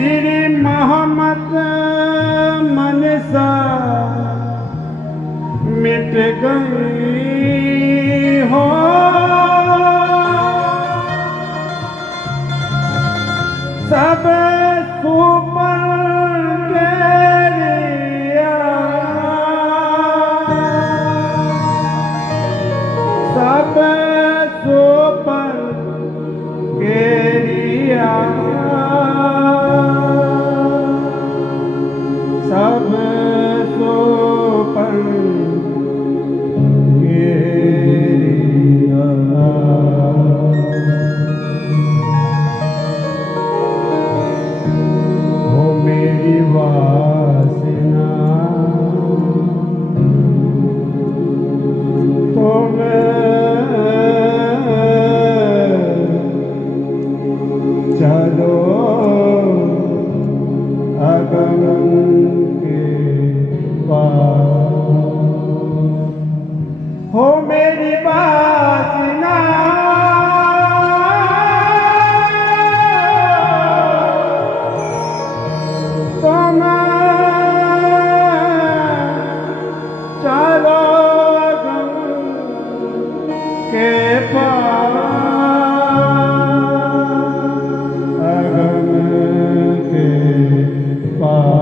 श्री मोहम्मद मनसा मिट गई हो। सब सुपर के रिया, सब सुपर के रिया, सब सुपर के रिया। हो मेरी वासना तुम चलो अगम के पास। हो मेरी वासना तुम चलो अगम के पास, अगम के पास।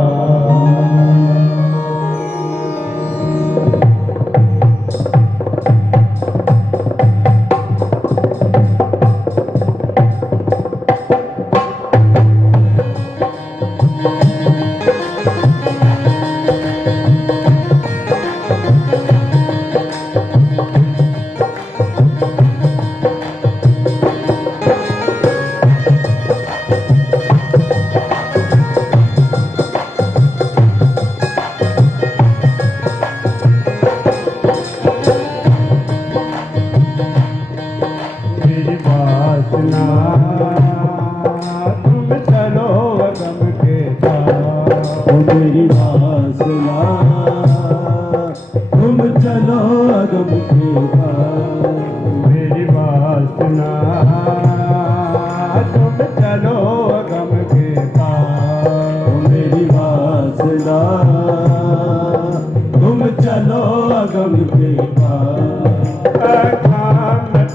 मेरी वासना तुम चलो अगम के पास। मेरी वासना तुम चलो अगम के पास। मेरी वासना तुम चलो अगम के पास। मेरी वासना तुम चलो अगम के पास। अगम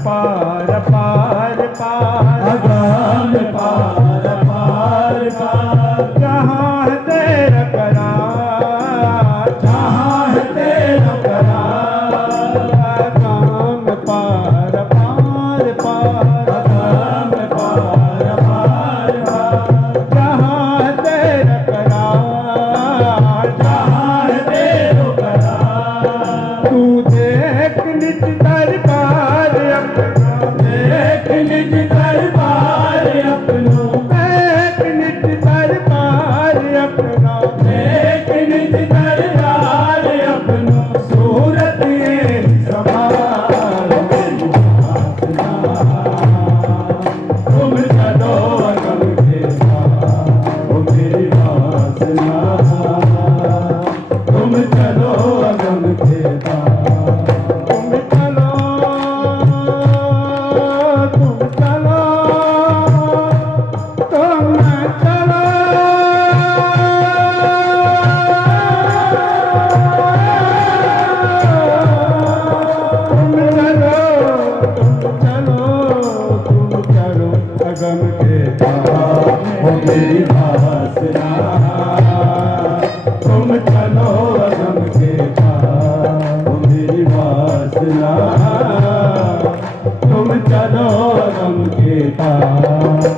पार पार पार, अगम पार पार पार, जहाँ है तेरा करार, जहाँ है तेरा करार। अगम पार पार पार, अगम पार पार पार, जहाँ है तेरा करार, जहाँ है तेरा करार। तू देख निज दरबार अपना, देख निज दरबार अपनो, देख निज दरबार अपना, देख निज दरबार अपनो। सूरत ये संभाल। मेरी वासना तुम चलो अगम के पास। ओ मेरी वासना तुम चलो अगम के पास। तुम चलो, तुम चलो, तुम चलो, तुम चलो, तुम चलो अगम के पास। ओ मेरी वासना तुम चलो अगम के पास। ओ मेरी वासना तुम चलो अगम के पास।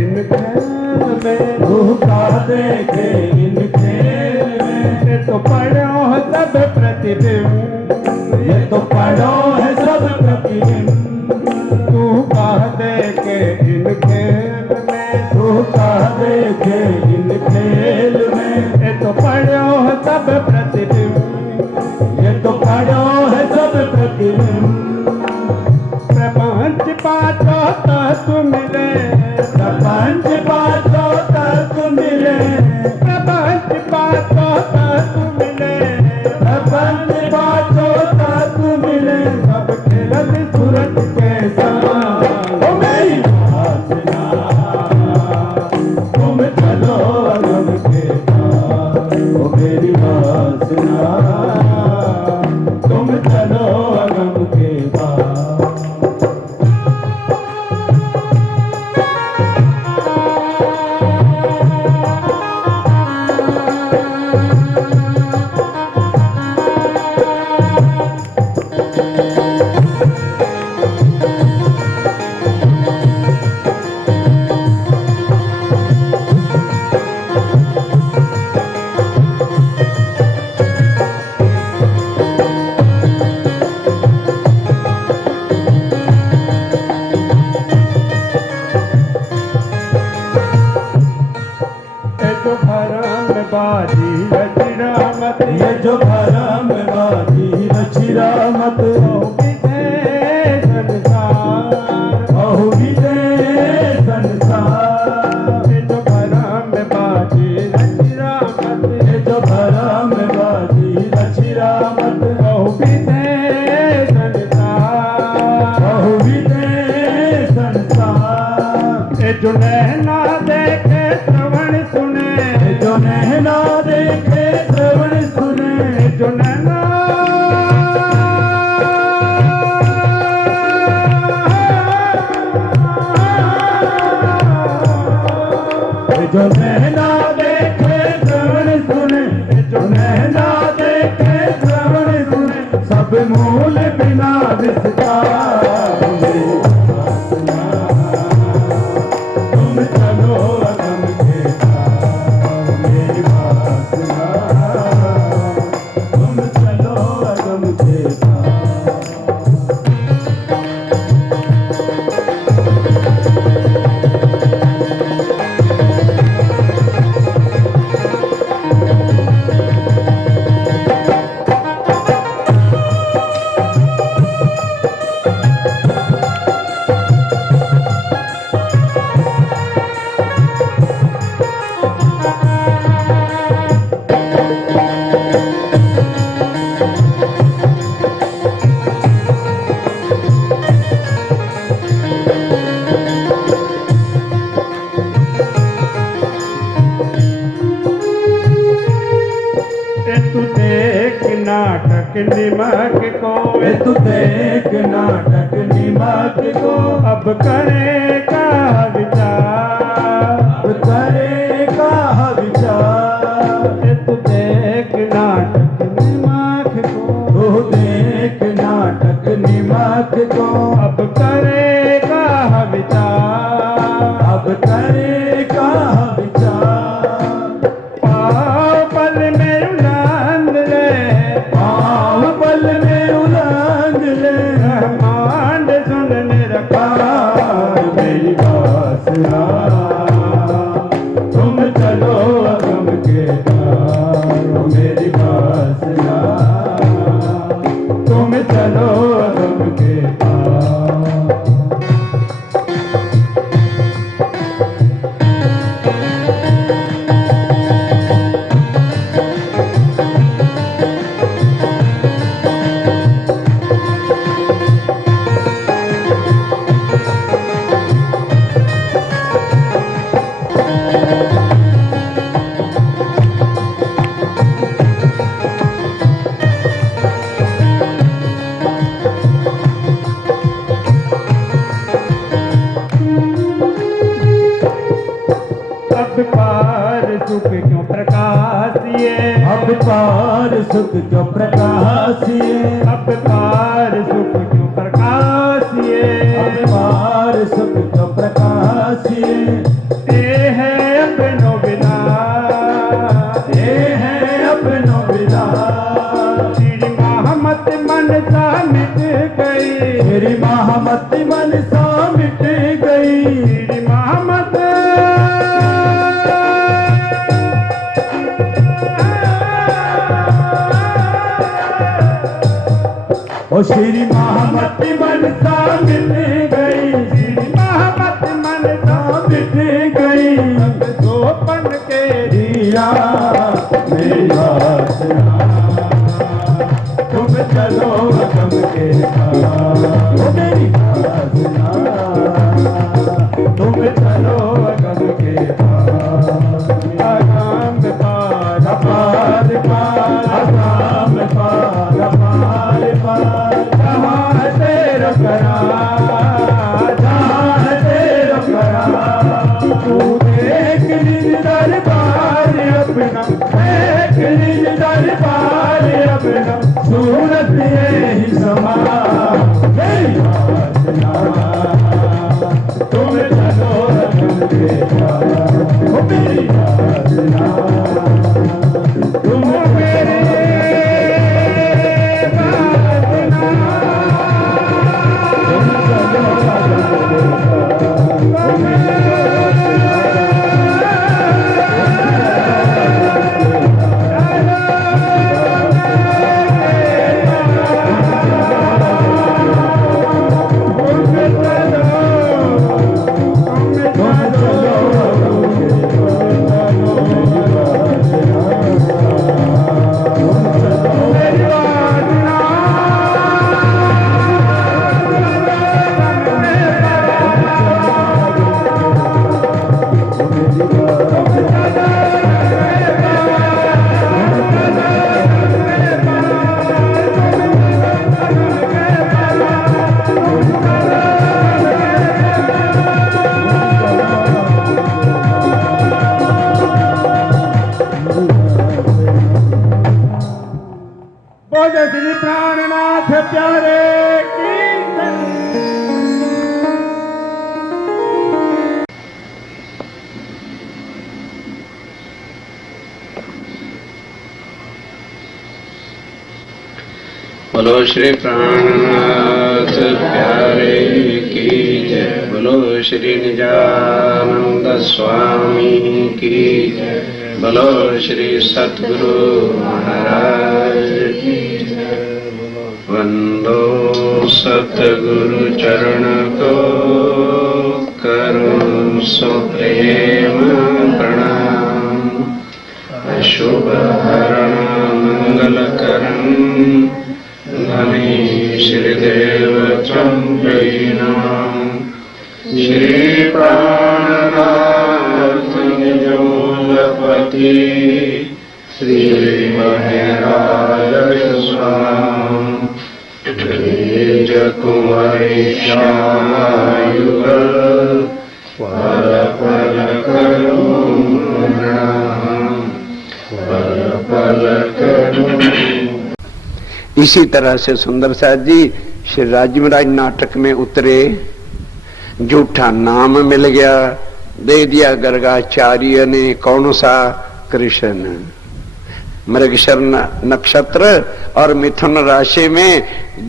इन खेल में, धोखा दे के इन खेल में। ये तो पढ़ो सब प्रतिबिंब, ये तो पढ़ो है सब प्रतिबिंब। धोखा दे के इन खेल में, धोखा दे के इन खेल में। ये तो पढ़ो सब प्रतिबिंब, ये तो पढ़ो है सब प्रतिबिंब। प्रपंच पाँचों तत्व मिले, प्रपंच पाँचों तत्व मिले। प्रपंच पाँचों तत्व मिले, प्रपंच पाँचों तत्व मिले। सब खेलत सूरज के संग। ओ मेरी वासना, तुम चलो अगम के पार। ओ मेरी वासना, तुम चलो अगम के पार। जो भरम बाजी रचिरामत, ये जो भरम बाजी रचिरामत। विदे संसार, बहु विदे संसार। ये जो भरम बाजी रचिरामत, ये जो भरम बाजी रचिरामत। बहु विदे संसार, बहु विदे संसार। ये जो नैना देखे श्रवण सुने, जो नैना देखे श्रवण सुने। जो नैना जो नैना देखे श्रवण सुने। जो नैना देखे श्रवण सुने। सब मूल बिना विस्तार। तुम चलो अगम के पार। मेरी वासना, तुम चलो अगम के पार। तू देख नाटक निमक को, तू देख नाटक निमक को। अब करेगा विचार, अब करेगा विचार। तू देख नाटक निमक को, तू देख नाटक निमक को। अब करेगा विचार, अब करेगा विचार। पाँव पल में उलांद ले, पाँव पल में उलांग ले। ब्रह्मांड सुनने रखा मेरी वासना, तुम चलो अगम के पार। ओ मेरी वासना, तुम चलो अगम के पार। अब पार सुख जो प्रकाशिए। अब पार सुख क्यों प्रकाशिए। अब पार सुख जो प्रकाशिए। मेरी महामती मनसा मिट गई, श्री महामत ओ श्री महामती मनसा मिट गई, श्री महामत मनसा मिट गई। सोपन के दिया मेरी वासना, तुम चलो गम के पार, ओ मेरी वासना, तुम चलो गम के पार। आगाम पार पार पार आसाम पार पार पार, जहाँ तेरा करार, जहाँ तेरा करार। तू देख निज दरबार अपना, देख निज दरबार अपना, सूरत यही समा मेरी वासना, तुम चलो रतन के पार, ओ मेरी वासना, तुम मेरे बोले श्री प्राणनाथ प्यारे की जय। बोलो श्री प्राणनाथ प्यारे की जय। बोलो श्री निजानंद स्वामी की जय। बोलो श्री सद्गुरु महाराज की जय। वंदो सतगुरु चरण को करो सुप्रेम प्रणाम। अशुभ हरण मंगल करण धनी श्रीदेव चंपैनाम। श्री प्राणनाथ निजमूलपति श्री महराज स्वाम। तेज कुंवरी श्यामायुगल पल पल करूं प्रणाम। पल पल करूं। इसी तरह से सुंदर साथ जी श्री राजमराज नाटक में उतरे, झूठा नाम मिल गया, दे दिया गर्गाचार्य ने। कौन सा? कृष्ण। मृगशर नक्षत्र और मिथुन राशि में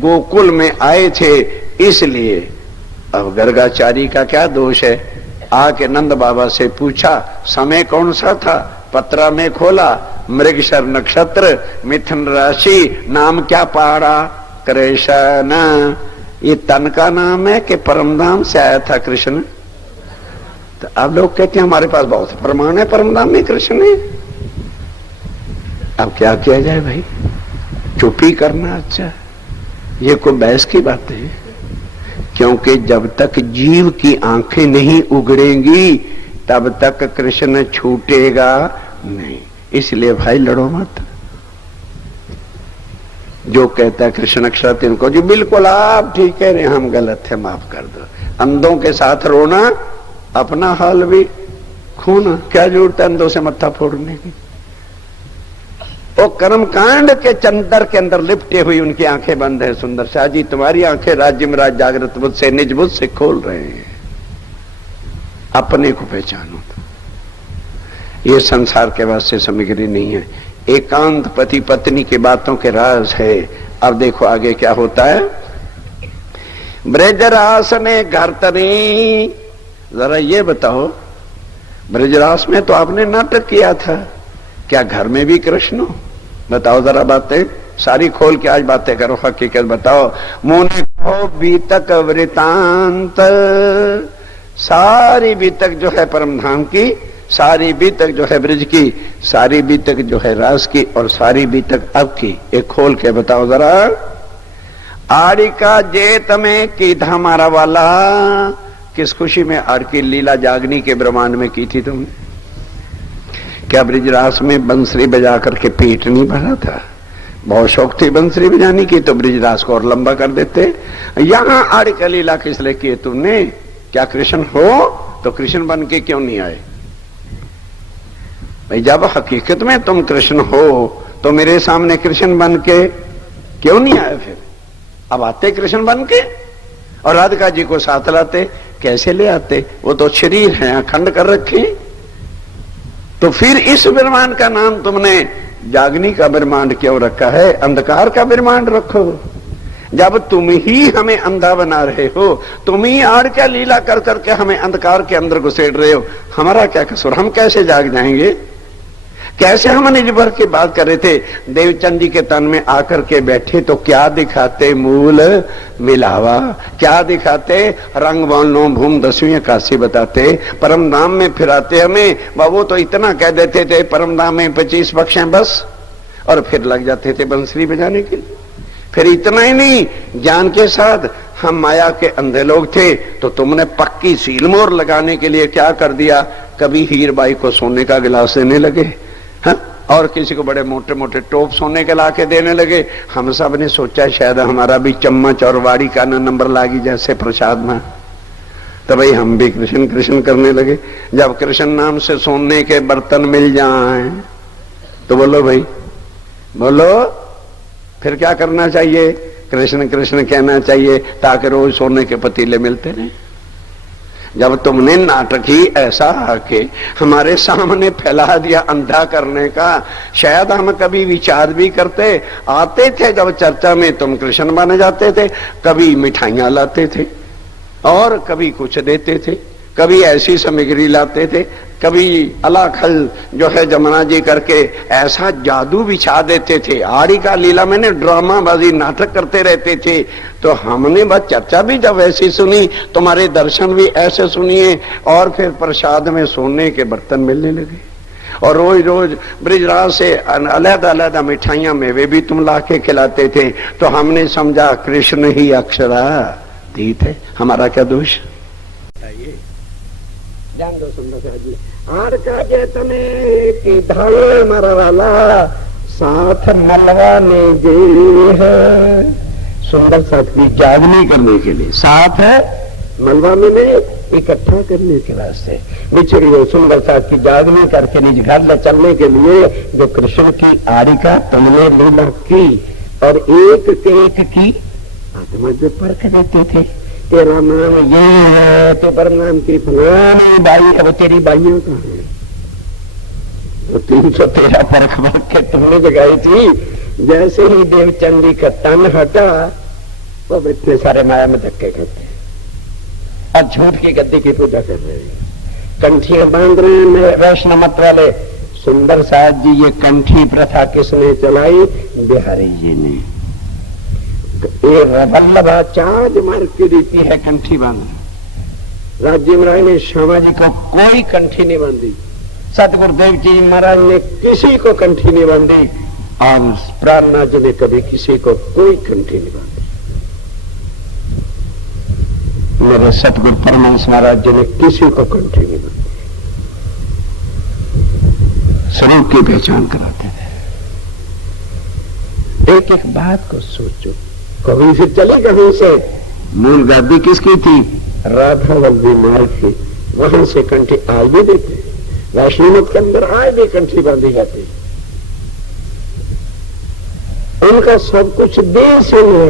गोकुल में आए थे, इसलिए अब गर्गाचार्य का क्या दोष है? आके नंद बाबा से पूछा समय कौन सा था, पत्रा में खोला, मृगशर नक्षत्र, मिथुन राशि, नाम क्या पड़ा? कृष्ण। ये तन का नाम है कि परमधाम से आया था कृष्ण? तो अब लोग कहते हैं हमारे पास बहुत प्रमाण है परमधाम में कृष्ण है। अब क्या किया जाए भाई? चुप ही करना अच्छा। ये कोई बहस की बात है, क्योंकि जब तक जीव की आंखें नहीं उगड़ेंगी तब तक कृष्ण छूटेगा नहीं। इसलिए भाई लड़ो मत। जो कहता है कृष्ण अक्षर इनको जो बिल्कुल आप ठीक कह रहे हैं, हम गलत है, माफ कर दो। अंधों के साथ रोना, अपना हाल भी खोना, क्या जरूरत है अंधों से मत्था फोड़ने की? वो कर्म कांड के चंदर के अंदर लिपटे हुई उनकी आंखें बंद है। सुंदर शाह जी तुम्हारी आंखें राज्य में राज जागृत बुद्ध से निज बुद्ध से खोल रहे हैं। अपने को पहचानो। ये संसार के वास्ते सामग्री नहीं है, एकांत पति पत्नी की बातों के राज है। अब देखो आगे क्या होता है। ब्रजरास ने घर तरी। जरा ये बताओ, ब्रजरास में तो आपने नाटक किया था, क्या घर में भी कृष्ण हो? बताओ जरा बातें सारी खोल के आज बातें करो, हकीकत बताओ। मुने कहो बीतक वृतांत, सारी बीतक जो है परम धाम की, सारी बीतक जो है ब्रज की, सारी बीतक जो है रास की, और सारी बीतक अब की, एक खोल के बताओ जरा। आड़ी का जेत में कीधा मारा वाला, किस खुशी में आड़ की लीला जागनी के ब्रह्मांड में की थी तुमने? क्या ब्रजरास में बंसरी बजा करके पेट नहीं भरा था? बहुत शौक थी बंसरी बजाने की, तो ब्रजरास को और लंबा कर देते। यहां आड़ का लीला किस लिए किए तुमने? क्या कृष्ण हो तो कृष्ण बन के क्यों नहीं आए? भाई जब हकीकत में तुम कृष्ण हो तो मेरे सामने कृष्ण बन के क्यों नहीं आए? फिर अब आते कृष्ण बन के और राधिका जी को साथ लाते, कैसे ले आते? वो तो शरीर है, अखंड कर रखे। तो फिर इस ब्रह्मांड का नाम तुमने जागनी का ब्रह्मांड क्यों रखा है? अंधकार का ब्रह्मांड रखो। जब तुम ही हमें अंधा बना रहे हो, तुम ही आड़ क्या लीला कर करके हमें अंधकार के अंदर घुसेड़ रहे हो, हमारा क्या कसूर? हम कैसे जाग जाएंगे? कैसे हम निर्भर की बात कर रहे थे? देवचंद जी के तन में आकर के बैठे तो क्या दिखाते? मूल मिलावा। क्या दिखाते? रंग वर्णों भूम 10वीं काशी बताते। परम धाम में फिराते हमें, वो तो इतना कह देते थे परम धाम में 25 बख्शें बस, और फिर लग जाते थे बंसरी बजाने के लिए। फिर इतना ही नहीं, ज्ञान के साथ हम माया के अंधे लोग थे, तो तुमने पक्की सील मोहर लगाने के लिए क्या कर दिया? कभी हीरबाई को सोने का गिलास देने लगे, हाँ? और किसी को बड़े मोटे मोटे टोप सोने के लाके देने लगे। हम सब ने सोचा शायद हमारा भी चम्मच और वाड़ी का नंबर लागी जैसे प्रसाद में, तो भाई हम भी कृष्ण कृष्ण करने लगे। जब कृष्ण नाम से सोने के बर्तन मिल जाए तो बोलो भाई, बोलो फिर क्या करना चाहिए? कृष्ण कृष्ण कहना चाहिए, ताकि रोज सोने के पतीले मिलते रहे। जब तुमने नाटक ही ऐसा आके हमारे सामने फैला दिया अंधा करने का, शायद हम कभी विचार भी करते। आते थे जब चर्चा में, तुम कृष्ण बन जाते थे। कभी मिठाइयां लाते थे और कभी कुछ देते थे, कभी ऐसी सामग्री लाते थे, कभी अलाखल जो है जमुना जी करके ऐसा जादू बिछा देते थे। आड़ी का लीला मैंने ड्रामाबाजी नाटक करते रहते थे। तो हमने बस चर्चा भी जब ऐसी सुनी, तुम्हारे दर्शन भी ऐसे सुनिए, और फिर प्रसाद में सोने के बर्तन मिलने लगे, और रोज रोज ब्रजराज से अलग अलग मिठाइयां मेवे भी तुम लाके खिलाते थे। तो हमने समझा कृष्ण ही अक्षरातीत है, हमारा क्या दोष? जान दो सुंदर जी, आड़ का जेतने की धार मारा वाला, साथ मलवाने जे है। सुंदर साथ की जागनी करने के लिए, साथ है मलवा में इकट्ठा करने के वास्ते बिछड़ी हुई सुंदर साथ की जागनी करके निज घर ले चलने के लिए जो कृष्ण की आड़ी का तुमने लीला की, और एक की आत्मा जो परख देते थे। तेरा नाम ये है तो परम नाम की फलानी बाई है, वो तेरी बाइयों का है। तो 313 परख के तुमने जगाई थी। जैसे ही देवचंद जी का तन हटा, वो इतने सारे माया में धक्के करते और झूठ की गद्दी की पूजा कर रहे हैं, कंठियां बांध रहे हैं वैष्णव मत वाले। सुंदर साहब जी, ये कंठी प्रथा किसने चलाई? बिहारी जी ने। ये वल्लभाचार्य मार्ग की रीति है कंठी बांधना। राज्य राय ने श्यामा जी को कोई कंठी नहीं बांधी, सतगुरुदेव जी महाराज ने किसी को कंठी नहीं बांधी, और प्राणनाथ जी ने कभी किसी को कोई कंठी नहीं बांधी। मेरे सतगुरु परमहंस महाराज जी ने किसी को कंठी नहीं बांधी, स्वरूप की पहचान कराते थे। एक एक बात को सोचो, कभी से चले कहीं से मूल गादी किसकी थी? राधा वल्लभी मार्ग की। वहां से कंठी आज भी देते, वैष्णव के अंदर आज भी कंठी बांधी जाती। उनका सब कुछ देह से है,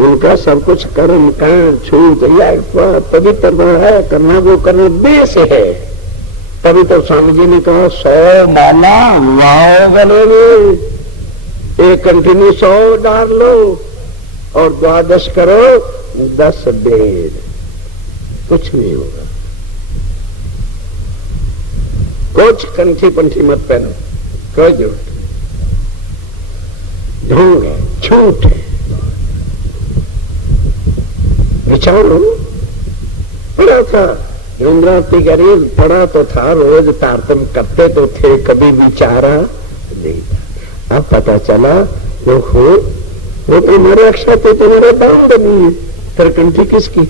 उनका सब कुछ कर्म कांड छूत या पवित्र है करना, वो करना देह से है। तभी तो स्वामी जी ने कहा 100 माला वाओ गले में, एक कंटिन्यू 100 डाल लो, और 12 करो 10 वेद, कुछ नहीं होगा। कुछ कंठी पंठी मत पहनो, कोई जरूरत नहीं। ढोंग है, झूठ है। विचारो, पढ़ा था इंद्रावती करी, पढ़ा तो था, रोज तारतम करते तो थे, कभी विचारा नहीं था। अब पता चला वो तुम्हारे अक्षर थे, तुम्हारे बांध नहीं है, फिर कंठी किसकी?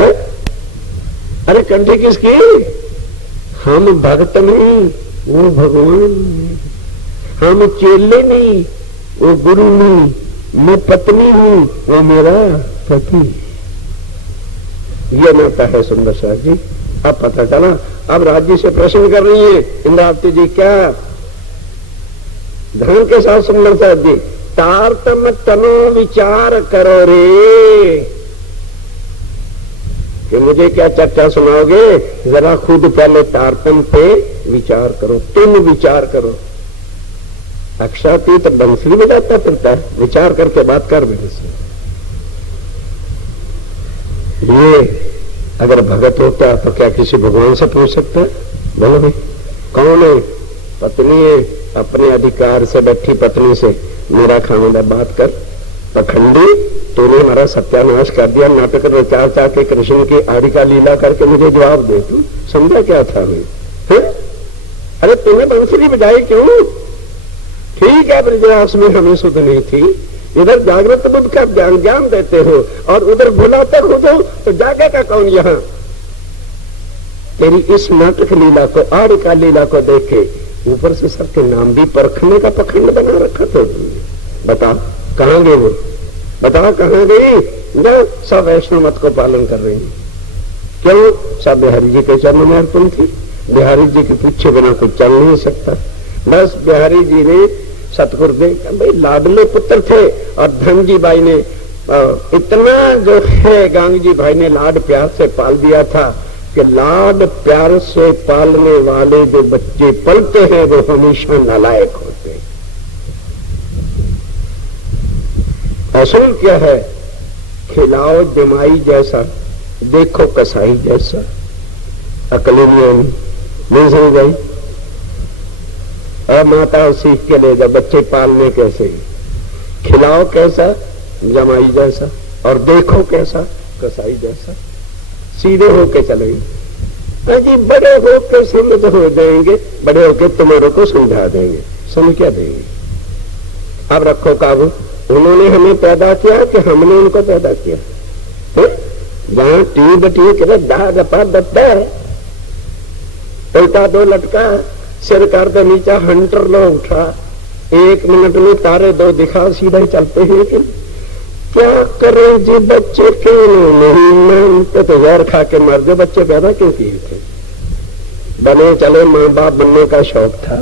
है? अरे कंठी किसकी? हम भक्त नहीं, वो भगवान नहीं। हम चेले नहीं, वो गुरु नहीं। मैं पत्नी हूं, वो मेरा पति। ये नाता है सुंदर साहब जी। अब पता चला। अब राज्य से प्रश्न कर रही है इंद्रावती जी, क्या ध्यान के साथ सुंदर साहब जी, तारतम तनो विचार करो रे, कि मुझे क्या चर्चा सुनाओगे, जरा खुद पहले तारतम पे विचार करो, तुम विचार करो। अक्षातीत बंसरी बजाता फिरता है, विचार करके बात कर मेरे से। ये अगर भगत होता तो क्या किसी भगवान से पूछ सकता है? बोलो भाई, कौन है? पत्नी है, अपने अधिकार से बैठी पत्नी से मेरा खामोदा बात कर, पखंडी तूने हमारा सत्यानाश कर दिया, नाटक रचा चा के कृष्ण की आदि का लीला करके मुझे जवाब दे। तू समझा क्या था मैं? अरे तूने बंसरी बजाई क्यों? ठीक है, ब्रजवास में हमें सुध नहीं थी, इधर जागृत बुद्ध का ज्ञान देते हो और उधर भुलाते हो तो जागेगा कौन यहाँ? तेरी इस नाटक लीला को, आदि का लीला को देखे ऊपर से सबके नाम भी परखने का पखंड बना रखा था तुमने। बता कहाँ गए वो? बता कहाँ गई? सब वैष्णव मत को पालन कर रही है। क्यों? सब बिहारी जी के चरणों में अर्पण थी। बिहारी जी के पूछे बिना कुछ चल नहीं सकता। बस बिहारी जी ने सतगुरुदेव भाई लाडले पुत्र थे और धनजी भाई ने इतना जो है गांगजी भाई ने लाड प्यार से पाल दिया था कि लाड प्यार से पालने वाले जो बच्चे पलते हैं वो हमेशा नालायक होते हैं। असूल क्या है? खिलाओ जमाई जैसा, देखो कसाई जैसा। अकली नहीं समझ आई? अब माता सीख के ले जाओ बच्चे पालने कैसे, खिलाओ कैसा? जमाई जैसा, और देखो कैसा? कसाई जैसा। सीधे होके चलेंगे। जी बड़े होकर समझ हो जाएंगे, बड़े होकर तुम्हारों को समझा देंगे। समझ क्या देंगे? अब रखो काबू। उन्होंने हमें पैदा किया कि हमने उनको पैदा किया? जहां टी बटी के दाग अपा दत्ता है, उल्टा दो लटका, सिर कर दे नीचा, हंटर लो उठा, 1 मिनट में तारे 2 दिखा, सीधा ही चलते हैं। कि क्या करें जी बच्चे क्यों नहीं मानते? तो जहर खा के मर गए। बच्चे पैदा क्यों किए थे? बने चले, माँ बाप बनने का शौक था।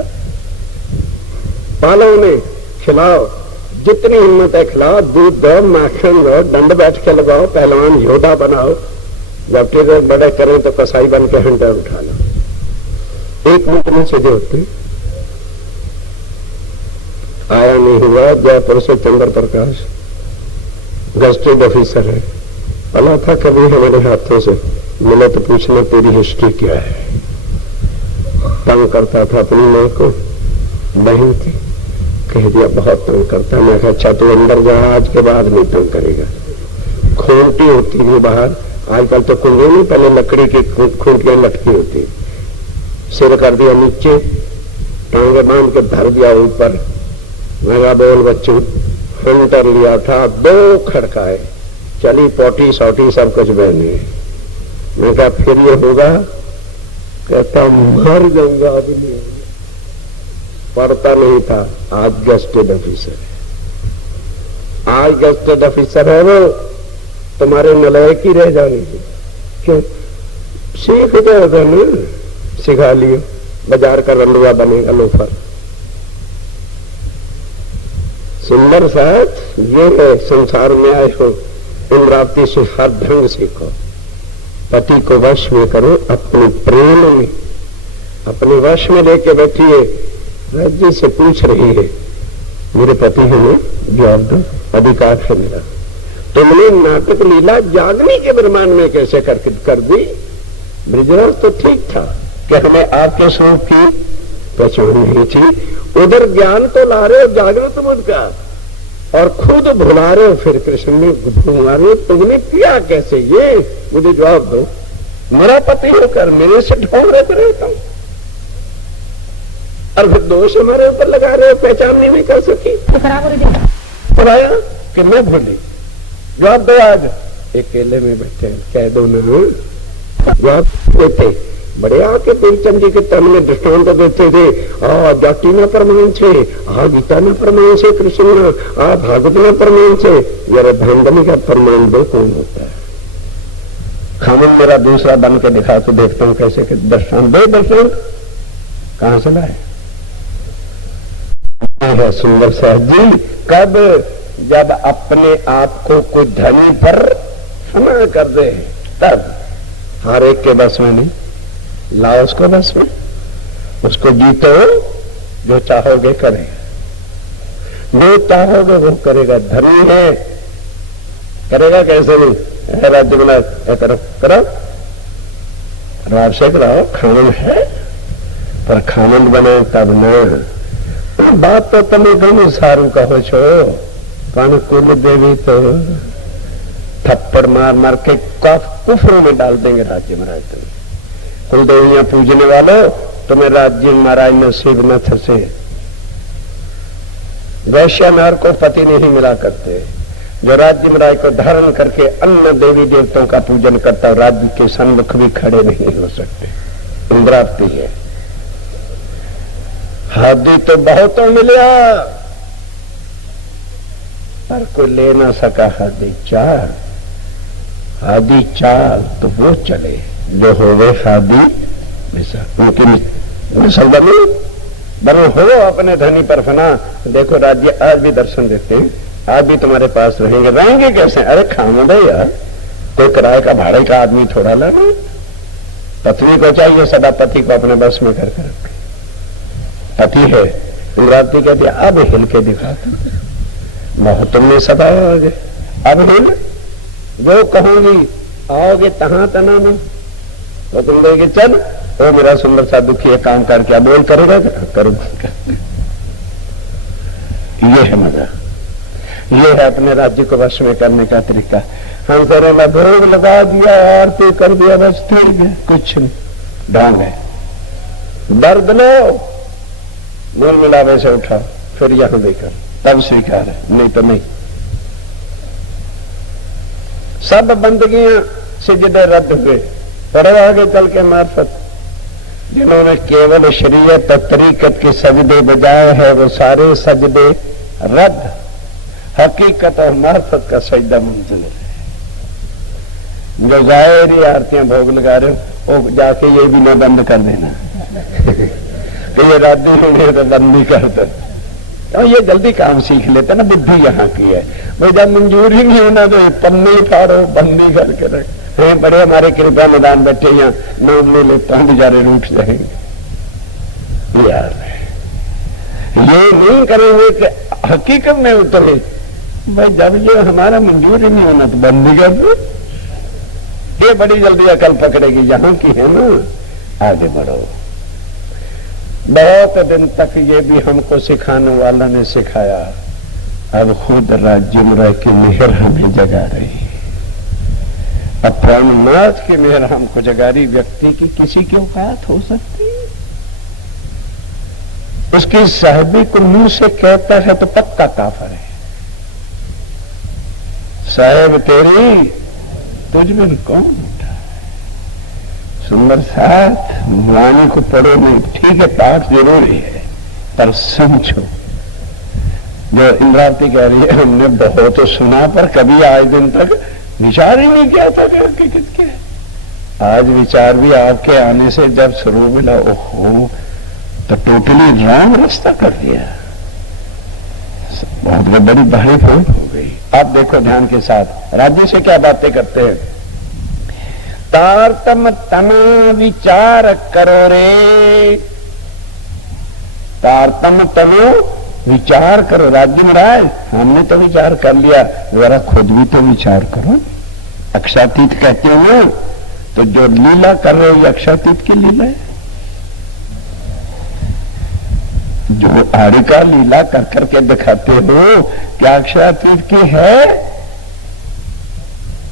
पालो उन्हें, खिलाओ, जितनी हिम्मत है खिलाओ, दूध दो, माखन दो, दंड बैठ के लगाओ, पहलवान योद्धा बनाओ। जब टीचर बड़े करें तो कसाई बन के हंटर उठा लो। 1 मिनट में सीधे होते। आया नहीं हुआ जयपुर से चंद्र प्रकाश, गजटेड ऑफिसर है। अला था कभी हमारे हाथों से मिले तो पूछना तेरी हिस्ट्री क्या है। तंग करता था अपनी मां को, बहन थी, कह दिया बहुत तंग करता। मैं कहा अच्छा तू अंदर जा, आज के बाद नहीं तंग करेगा। खूंटी होती थी बाहर, आजकल तो कुंडे नहीं, पहले लकड़ी की खूंटियां लटकी होती। सिर कर दिया नीचे, टांगे बांध के धर दिया ऊपर। मेरा बोल बच्चों, हंटर लिया था, 2 खड़काए, चली पोटी सोटी सब कुछ बहने। मैं कहा फिर ये होगा? कहता मर जाऊंगा। अभी नहीं पढ़ता नहीं था, आज गजटेड ऑफिसर है। आज गजटेड ऑफिसर है वो, तुम्हारे नलायक ही रह जाने की। क्यों? सीख जाएगा ना, सिखा लियो, बाजार का रंडुआ बनेगा लोफर। सुंदर साथ ये है, संसार में आए हो, इंद्रावती से हर ढंग सीखो। पति को वश में करो, अपने प्रेम में, अपने वश में लेके बैठिए। राज्य से पूछ रही है मेरे पति हमें जवाब दो, अधिकार से मिला। तुमने नाटक लीला जागने के ब्रह्मांड में कैसे कर दी? ब्रिजराज तो ठीक था कि हमें आपके स्वरूप की पहचान नहीं थी, उधर ज्ञान तो ला रहे हो जागृत मुझ का, और खुद भुला रहे हो, फिर कृष्ण में घुमा रहे हो। तुमने किया कैसे ये? मुझे जवाब दो। मेरा पति होकर मेरे से ढोंग रहे तुम, और फिर दोष हमारे ऊपर लगा रहे हो, पहचान नहीं कर सकी तो खराब हो रही पढ़ाया कि मैं भूली। जवाब दो। आज अकेले में बैठे कह दो ना, जवाब देते। बड़े आके प्रेमचंद जी के तन में दृष्टांत देते थे। जाति न प्रमाण से, गीता न प्रमाण से, कृष्ण भागवत न प्रमाण से। यार भांडनी का प्रमाण दो कौन होता है? खामन मेरा दूसरा बन के दिखा तो देखता हूं कैसे दृष्टांत दे। दृष्टांत कहां से लाए? है सुंदर साहब जी, कब जब अपने आप को कोई धनी पर क्षमा कर दे, तब हर एक के बस में नहीं। लाओ उसको बस में, उसको जीतो, जो चाहोगे करेगा, जो चाहोगे वो करेगा। धनी है करेगा कैसे नहीं? राज्य बना करो करो, आवश्यक रहो, खानन है पर खानन बने तब न। बात तो तुम्हें दोनों सारू कहो छो, पण कुल देवी तो थप्पड़ मार मार के कुफरों में डाल देंगे राज्य महाराज। तुम्हें कुल देवियां पूजने वालों, तुम्हें राज्य महाराज नसीब न थे। वैश्य नार को पति नहीं मिला करते। जो राज्य महाराज को धारण करके अन्य देवी देवताओं का पूजन करता, राज्य के सन्मुख भी खड़े नहीं हो सकते। इंद्रावती है। हादी तो बहुतों मिला, पर कोई ले ना सका हादी चार। हादी चार तो वो चले जो हो गए हादी उनकी मिसल बनो हो अपने धनी पर फना। देखो राज्य आज भी दर्शन देते हैं, आज भी तुम्हारे पास रहेंगे। रहेंगे कैसे? अरे खामोदे यार, कोई किराए का भाड़े का आदमी थोड़ा लगे। पत्नी को चाहिए सदा पति को अपने बस में कर रखे। पति है, इंद्रावती कहती है अब हिल के दिखा दो। बहुत तुमने सताया आगे, अब हिल। वो कहूंगी आओगे तहां तना में, तो तुम लोगे चल वो मेरा सुंदर सा दुखी है, काम कर क्या बोल करोगे? करूंगा। ये है मजा, ये है अपने राज्य को वश में करने का तरीका। हम करें भोग लगा दिया, आरती कर दिया, बस ठीक है, कुछ नहीं। ढोंग है। दर्द लो, मूल मिलावे से उठा, फिर यहां देकर तब स्वीकार है, नहीं तो नहीं। सब बंदगियां सिजदे रद्द हुए। पढ़े आगे चल के मार्फत जिन्होंने केवल शरीयत और तरीकत की सजदे बजाए हैं, वो सारे सजदे रद्द। हकीकत और मार्फत का सजदा मंजिल है। जो जाहिरी आरतियां भोग लगा रहे हो, वो जाके ये भी न बंद कर देना तो ये रात होंगे तो बंद भी कर दो। तो ये जल्दी काम सीख लेते ना, बुद्धि यहाँ की है। भाई जब मंजूर ही नहीं होना तो पन्ने फाड़ो, बंदी करके रख। हैं बड़े हमारे कृपा मैदान बैठे यहाँ, नाम ले लेता हूँ, बेचारे रूठ जाएंगे। यार ये नहीं करेंगे कि हकीकत में उतरे। भाई जब ये हमारा मंजूर ही नहीं होना तो बंदी कर दो। ये बड़ी जल्दी अकल पकड़ेगी, यहाँ की है ना। आगे बढ़ो। बहुत दिन तक ये भी हमको सिखाने वाला ने सिखाया, अब खुद राज्य में रह के मेहर हमें जगा रही। अब प्राणनाथ की मेहर हमको जगा रही। व्यक्ति की किसी की औकात हो सकती, उसकी साहबी को मुंह से कहता है तो पक्का काफर है। साहेब तेरी तुझ में कौन उठा? सुंदर साथ वाणी को पढ़ो नहीं, ठीक है पाठ जरूरी है, पर समझो। जो इंद्रावती कह रही है, हमने बहुत सुना पर कभी आज दिन तक विचार ही नहीं किया था कि हकीकत क्या है। आज विचार भी आपके आने से जब शुरू मिला, ओहो, तो टोटली रॉन्ग रास्ता कर दिया। बहुत बड़ी भारी भूल हो गई। आप देखो ध्यान के साथ, राज्य से क्या बातें करते हैं। तारतम तना विचार करो रे, तारतम तनो विचार करो राज्य महाराज, हमने तो विचार कर लिया, जरा खुद भी तो विचार करो। अक्षातीत कहते हो ना, तो जो लीला कर रहे हो ये अक्षातीत की लीला है। जो आड़िका लीला कर करके दिखाते हो क्या अक्षातीत की है?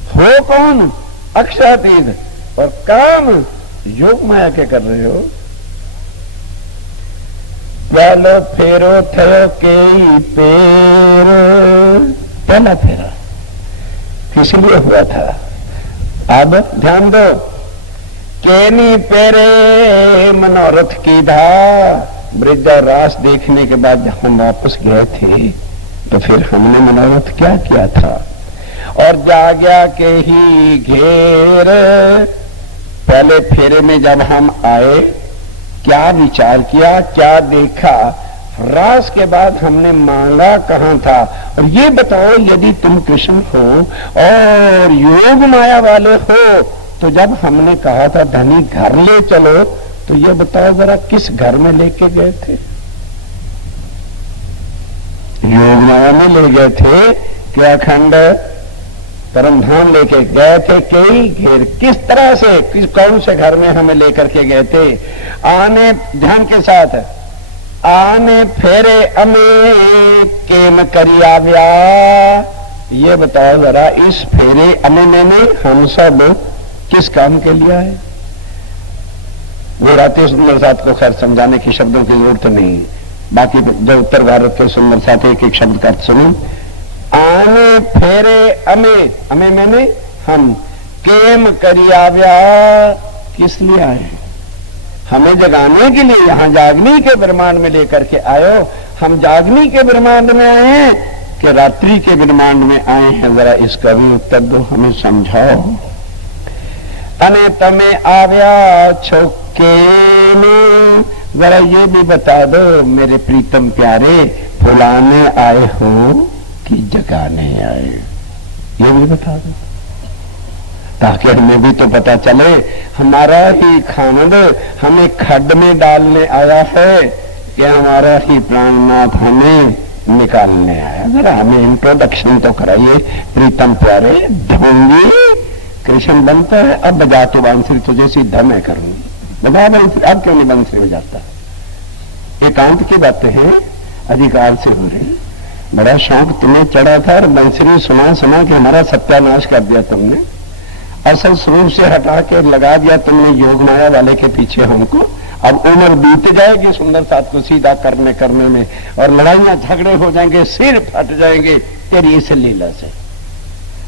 हो कौन? अक्षातीत। और काम योग माया के कर रहे हो। प्यालो फेरो थयो के पेर, पहला फेरा किसलिए हुआ था? अब ध्यान दो, केनी पेरे मनोरथ की धा। वृद्ध और रास देखने के बाद जब हम वापस गए थे तो फिर हमने मनोरथ क्या किया था? और जाग्या के ही घेर। पहले फेरे में जब हम आए क्या विचार किया, क्या देखा? रास के बाद हमने मांगा कहां था? और ये बताओ, यदि तुम कृष्ण हो और योग माया वाले हो, तो जब हमने कहा था धनी घर ले चलो, तो ये बताओ जरा किस घर में लेके गए थे? योग माया में ले गए थे कि अखंड परमधाम लेके गए थे? कई घेर किस तरह से, किस कौन से घर में हमें लेकर के गए थे? आने, ध्यान के साथ, आने फेरे अमे केम करिया व्या। ये बताओ जरा, इस फेरे अमे में हम सब किस काम के लिए आए? वो राते सुंदर साथ को खैर समझाने की शब्दों की जरूरत नहीं, बाकी जो उत्तर भारत के सुंदर साथ एक एक शब्द का अर्थ सुनो। आने फेरे अमे, अमे मैंने हम, केम करियाव्या, किस लिए आए? हमें जगाने के लिए, यहां जागनी के ब्रह्मांड में लेकर के आयो। हम जागनी के ब्रह्मांड में आए हैं कि रात्रि के ब्रह्मांड में आए हैं? जरा इसका भी उत्तर दो, हमें समझाओ। अने तमे आव्या छोके, जरा ये भी बता दो मेरे प्रीतम प्यारे, फुलाने आए हो कि जगाने आए? ये भी बता दो, ताकि हमें भी तो पता चले। हमारा ही खामद हमें खड्ड में डालने आया है कि हमारा ही प्राणनाथ हमें निकालने आया? जरा हमें इंट्रोडक्शन तो कराइए। प्रीतम प्यारे, ढोंगी कृष्ण बनता है, अब बजा तो बांसुरी, तुझे सीधा मैं करूंगी, बजा बांसुरी। अब क्यों नहीं बांसुरी बजाता? एकांत की बातें हैं, अधिकार से हो रही। बड़ा शौक तुम्हें चढ़ा था और बांसुरी सुना सुना के हमारा सत्यानाश कर दिया तुमने। असल स्वरूप से हटा के लगा दिया तुमने योग माया वाले के पीछे हमको। अब उम्र बीत जाएगी सुंदर साथ को सीधा करने करने में, और लड़ाइयां झगड़े हो जाएंगे, सिर फट जाएंगे तेरी इस लीला से।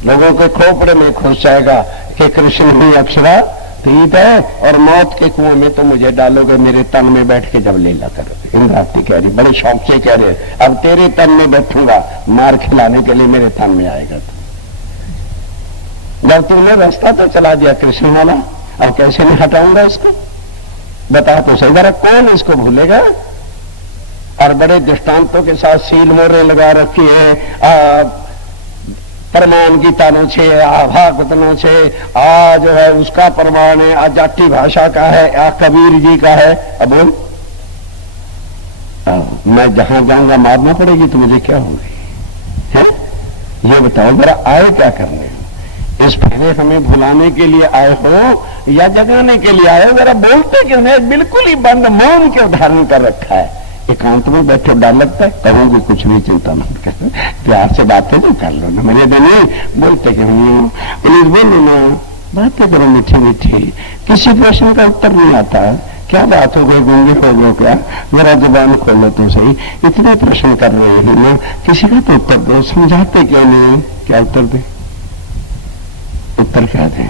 लोगों के खोपड़े में घुस जाएगा कि कृष्ण ही अक्षरातीत है, और मौत के कुएं में तो मुझे डालोगे मेरे तन में बैठ के जब लीला करोगे। इंद्रावती कह रही, बड़े शौक से कह रहे, अब तेरे तन में बैठूंगा, मार खिलाने के लिए मेरे तन में आएगा। जब तुमने रास्ता तो चला दिया कृष्ण वाला, अब कैसे नहीं हटाऊंगा इसको? बता तो सही जरा, कौन इसको भूलेगा? और बड़े दृष्टांतों के साथ सील मोहरें लगा रखी है, प्रमाण गीतानों से, भागवतनों से, आ जो है उसका प्रमाण है, आ जाटी भाषा का है, आ कबीर जी का है। अब बोल, मैं जहां जाऊंगा मारना पड़ेगी तो मुझे क्या होगी? है ये बताओ जरा, आए क्या करने? इस फेरे हमें भुलाने के लिए आए हो या जगाने के लिए आए हो? जरा बोलते क्यों नहीं? बिल्कुल ही बंद मौन क्यों धारण कर रखा है? एकांत में बैठो, डर लगता है, कहोगे कुछ नहीं, चिंता मत कर, प्यार से बातें तो कर लो ना, मेरे नहीं बोलते क्यों नहीं? प्लीज बोलो ना, बातें करो मीठी मीठी। किसी प्रश्न का उत्तर नहीं आता, क्या बात हो गई, गूंगे हो गए क्या? मेरा जुबान खोलो तो सही, इतने प्रश्न कर रहे हैं ना, किसी का तो उत्तर दो। समझाते क्यों नहीं? क्या उत्तर दे? उत्तर क्या दे?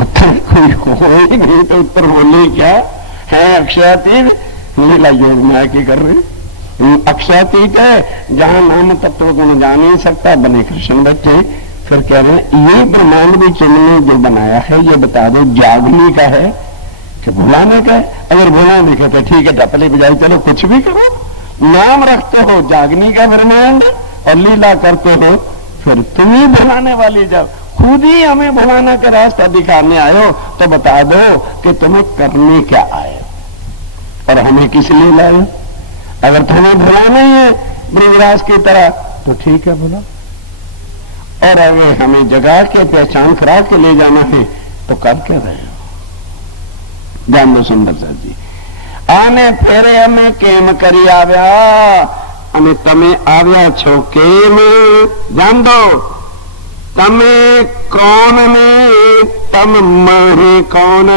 उत्तर कोई हो ही नहीं तो उत्तर बोले क्या है? अक्षयातीत लीला योग माया की कर रहे। अक्षयातीत है, जहां नाम तत्व को न जान नहीं सकता, बने कृष्ण बच्चे। फिर कह रहे हैं ये ब्रह्मांड भी तुमने जो बनाया है ये बता दो, जागने का है कि भुलाने का है? अगर भुलाने का तो ठीक है, डपले बजाई चलो, कुछ भी करो। नाम रखते हो जागने का ब्रह्मांड और लीला करते हो, फिर तुम ही भुलाने वाली जब खुद ही हमें भुलाना का रास्ता दिखाने आयो, तो बता दो कि तुम्हें करने क्या आए और हमें किस लिए लाए? अगर तुम्हें भुलाना ही है ब्रजराज की तरह तो ठीक है भुला, और अगर हमें जगा के पहचान करा के ले जाना है तो कर क्या रहे हो? ध्यान दो सुंदर सा जी। आने फेरे हमें केम करी आव्या અને તમે આવ્યા છો કેમ? જાણ દો તમે कौन ने तम माहे कौन?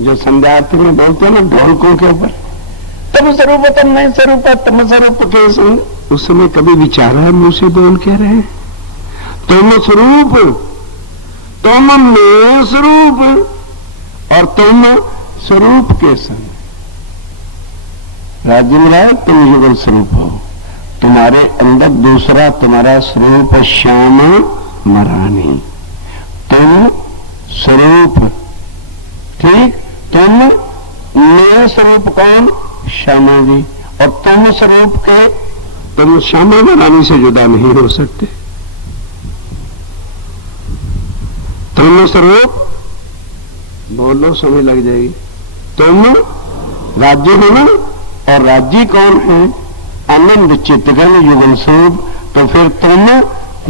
जो संध्यार्थी में बोलते हैं ना ढोलकों के ऊपर, तम स्वरूप तम नहीं स्वरूप तम स्वरूप के सुन, उस समय कभी विचारा है मुंह से बोल के रहे तुम स्वरूप, तुम में स्वरूप और तुम स्वरूप के संग। राज्य महाराज तुम युगल स्वरूप हो, तुम्हारे अंदर दूसरा तुम्हारा स्वरूप श्याम महारानी, तुम स्वरूप ठीक, तुम नया स्वरूप कौन? श्यामा जी, और तुम स्वरूप के तुम श्यामा महारानी से जुदा नहीं हो सकते। तुम स्वरूप बोलो समय लग जाएगी। तुम राज्य हो ना, और राज्य कौन है? आनंद चित्तगण युगल स्वरूप, तो फिर तुम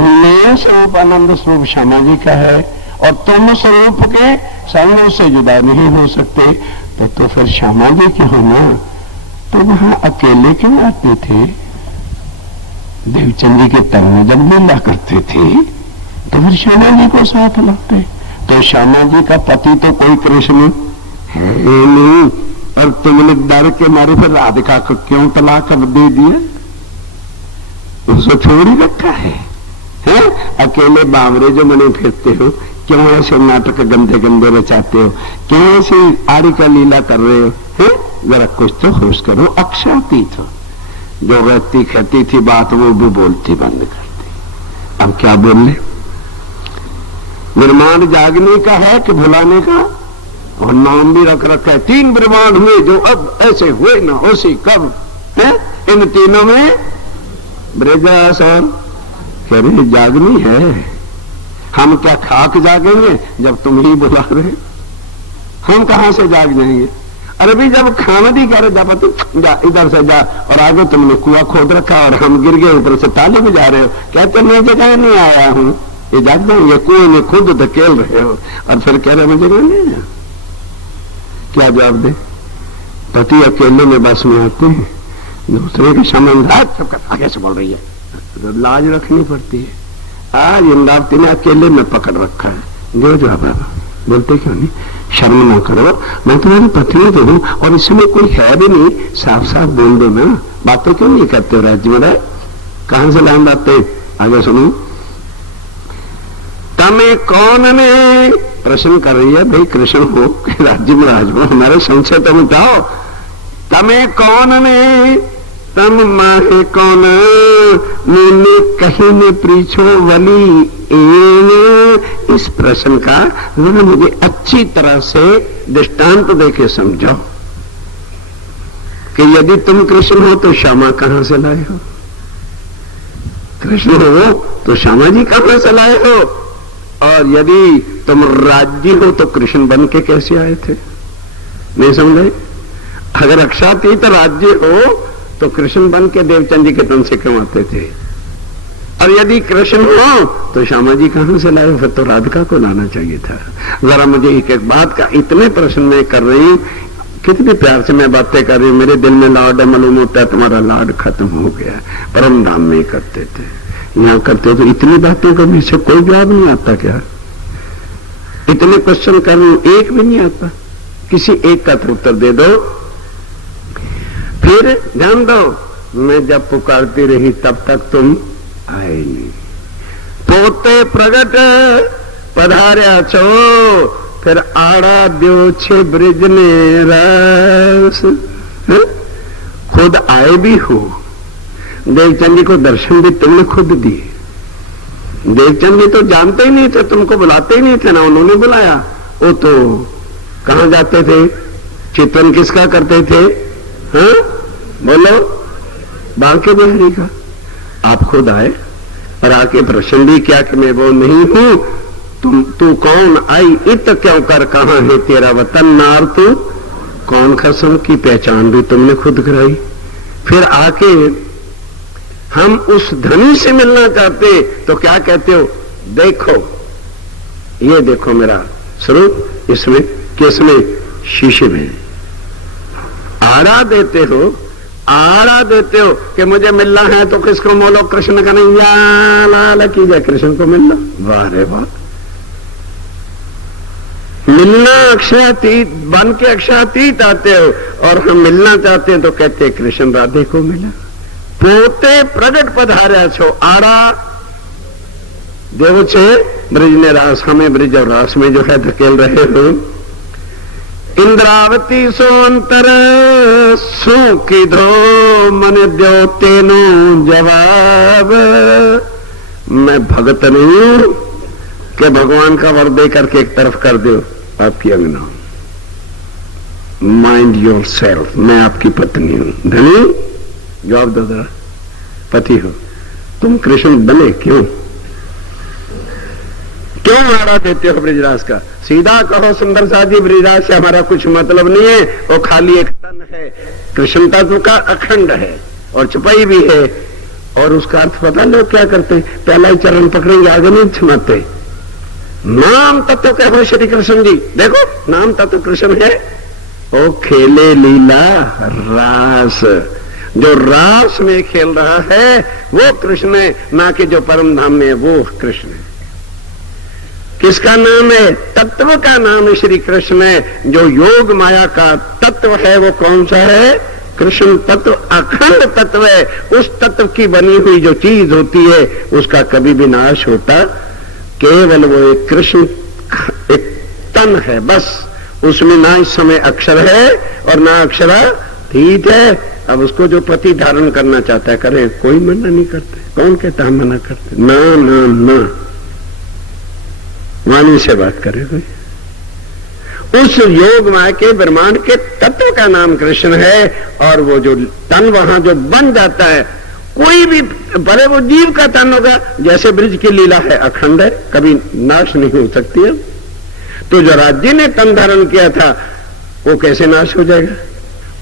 नया स्वरूप आनंद स्वरूप श्यामा जी का है, और तुम स्वरूप के संग से जुदा नहीं हो सकते, तो फिर श्यामा जी के होना। तो वहां अकेले क्यों आते थे? देवचंद जी के तन में जब लीला करते थे तो फिर श्यामा जी को साथ लाते। तो श्यामा जी का पति तो कोई कृष्ण है नहीं, और तुमने डर के मारे फिर राधिका को क्यों तलाक दे दिया? उसको छोड़ ही रखा है? अकेले बावरे जो बने फिरते हो, क्यों ऐसे नाटक गंदे गंदे रचाते हो? क्यों ऐसी आड़ी का लीला कर रहे हो? जरा कुछ तो होश करो। अक्षातीत हो, जो व्यक्ति कहती थी बात वो भी बोलती बंद करती। अब क्या बोले? निर्माण जागने का है कि भुलाने का? और नाम भी रख रखा है, 3 ब्रह्मांड हुए जो अब ऐसे हुए ना उसी कब है? इन तीनों में ब्रजरास और कह रहे जागनी है। हम क्या खाक जागेंगे जब तुम ही बुला रहे? हम कहां से जाग जाएंगे? अरे भाई जब खामदी कह रहे जा जा इधर से जा, और आगे तुमने कुआं खोद रखा और हम गिर गए, ऊपर से ताले बजा रहे हो, कहते मैं जगह नहीं आया हूं, ये जाग जाएंगे? कुएं में खुद धकेल रहे हो और फिर कह रहे मैं जगह नहीं आया। क्या जवाब दे? पति अकेले में बस में आते हैं, दूसरे के संबंध आगे से बोल रही है, तो लाज रखनी पड़ती है। आज इंद्रावती ने अकेले में पकड़ रखा है, जो जवाब है बोलते क्यों नहीं? शर्म ना करो, मैं तुम्हारी पत्नी तो हूं और इस समय कोई है भी नहीं, साफ साफ बोल दो ना। बातें क्यों नहीं करते हो राज्य में? कहां से लाइन बातें? आगे सुनो। तमें कौन ने प्रश्न कर रही है, भाई कृष्ण हो कि राज्य में राज हो, हमारे संशय तो मिटाओ। तमें कौन ने तम माहे कौन, मैंने कहीं ने परीछो वली। इस प्रश्न का मुझे अच्छी तरह से दृष्टांत देके समझो कि यदि तुम कृष्ण हो तो श्यामा कहां से लाए हो? कृष्ण हो तो श्यामा जी कहां से लाए हो? और यदि तुम राज्य हो तो कृष्ण बन के कैसे आए थे? नहीं समझे? अगर अक्षातीत राज्य हो तो कृष्ण बन के देवचंद जी के तन से क्यों आते थे? और यदि कृष्ण हो तो श्यामा जी कहां से लाए? फिर तो राधिका को लाना चाहिए था। जरा मुझे एक बात का, इतने प्रश्न मैं कर रही हूं, कितने प्यार से मैं बातें कर रही हूं, मेरे दिल में लाड है, मालूम होता है तुम्हारा लाड खत्म हो गया। परम धाम में करते थे, यहाँ करते तो इतनी बातों का मुझसे कोई जवाब नहीं आता क्या? इतने क्वेश्चन कर रही हूं, एक भी नहीं आता। किसी एक का तो उत्तर दे दो। फिर ध्यान दो, मैं जब पुकारती रही तब तक तुम आए नहीं। पोते प्रगट पधार्या छो, फिर आड़ा द्यो छे ब्रिज ने रस। खुद आए भी हो, देवचंद जी को दर्शन भी तुमने खुद दिए। देवचंद जी तो जानते ही नहीं थे, तुमको बुलाते ही नहीं थे ना, उन्होंने बुलाया। वो तो कहां जाते थे? चिंतन किसका करते थे? हाँ बोलो, बांके बिहारी का। आप खुद आए और आके प्रश्न भी क्या कि मैं वो नहीं हूं, तू कौन आई? इत क्यों कर, कहां है तेरा वतन? नार तू कौन खसम की पहचान भी तुमने खुद कराई। फिर आके हम उस धनी से मिलना चाहते तो क्या कहते हो, देखो ये देखो मेरा स्वरूप, इसमें किसमें, शीशे में। आड़ा देते हो कि मुझे मिलना है तो किसको मोलो, कृष्ण का नहीं, या लाल की जय, कृष्ण को मिल लो। वाह रे वाह, मिलना अक्षरातीत बन के अक्षरातीत आते हो, और हम मिलना चाहते हैं तो कहते हैं कृष्ण राधे को मिला। पोते प्रगट पधार्या छो आड़ा देव छे ब्रिज ने रास, हमें ब्रिज और रास में जो है धकेल रहे हो। इंद्रावती सो अंतर सो किधो मन द्यो तेनो जवाब। मैं भगत नहीं हूं कि भगवान का वर दे करके एक तरफ कर दो आपकी अंगना। माइंड योर सेल्फ, मैं आपकी पत्नी हूं। धनी जवाब दो जरा, पति हो तुम, कृष्ण बने क्यों आड़ा देते हो ब्रिजराज का? सीधा कहो सुंदर सा जी, ब्रिजराज से हमारा कुछ मतलब नहीं है, वो खाली एक तन है, कृष्ण तत्व का अखंड है और छुपाई भी है। और उसका अर्थ पता लो क्या करते, पहला ही चरण पकड़ेंगे, आगे नहीं सुनाते। नाम तत्व क्या है श्री कृष्ण जी, देखो नाम तत्व कृष्ण है। ओ खेले लीला रास, जो रास में खेल रहा है वो कृष्ण है, ना कि जो परम धाम में है वो कृष्ण है। किसका नाम है? तत्व का नाम है श्री कृष्ण है। जो योग माया का तत्व है वो कौन सा है? कृष्ण तत्व, अखंड तत्व है। उस तत्व की बनी हुई जो चीज होती है उसका कभी भी नाश होता, केवल वो एक कृष्ण एक तन है बस। उसमें ना इस समय अक्षर है और ना अक्षरातीत है। अब उसको जो पति धारण करना चाहता है करे, कोई मना नहीं करते। कौन कहता हम मना करते? ना ना ना, वाणी से बात करे कोई। उस योग माया के ब्रह्मांड के तत्व का नाम कृष्ण है। और वो जो तन वहां जो बन जाता है, कोई भी भले वो जीव का तन होगा, जैसे ब्रिज की लीला है, अखंड है, कभी नाश नहीं हो सकती है। तो जो राज्य ने तन धारण किया था वो कैसे नाश हो जाएगा?